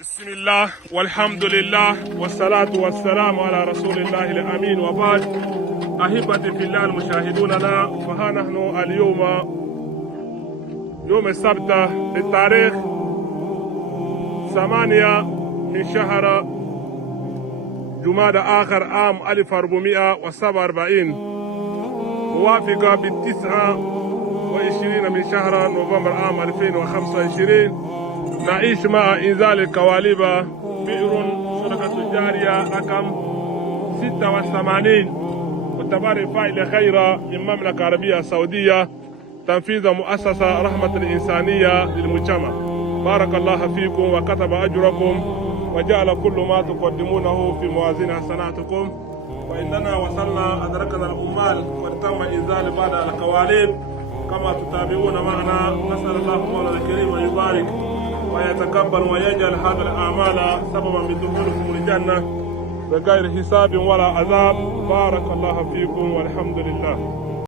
بسم الله والحمد لله والصلاة والسلام على رسول الله الأمين وبعد. أحبتي في الله المشاهدوننا، فها نحن اليوم يوم السبت بالتاريخ 8 من شهر جمادى آخر عام 1447 موافقة ب29 من شهر نوفمبر عام 2025. نعيش مع إنزال الكواليب بئر صدقة جارية رقم 86 وتبارك فاعل خير من المملكة العربية السعودية تنفيذ مؤسسة رحمة الإنسانية للمجتمع. بارك الله فيكم وكتب أجركم وجعل كل ما تقدمونه في موازين حسناتكم. وإننا وصلنا أدركنا الأمال وتم إنزال بعض الكواليب كما تتابعون معنا. نسأل الله مولانا الكريم ويبارك ويتقبل ويجعل هذا الأعمال سببا بدخولكم الجنة بغير حساب ولا عذاب. بارك الله فيكم والحمد لله.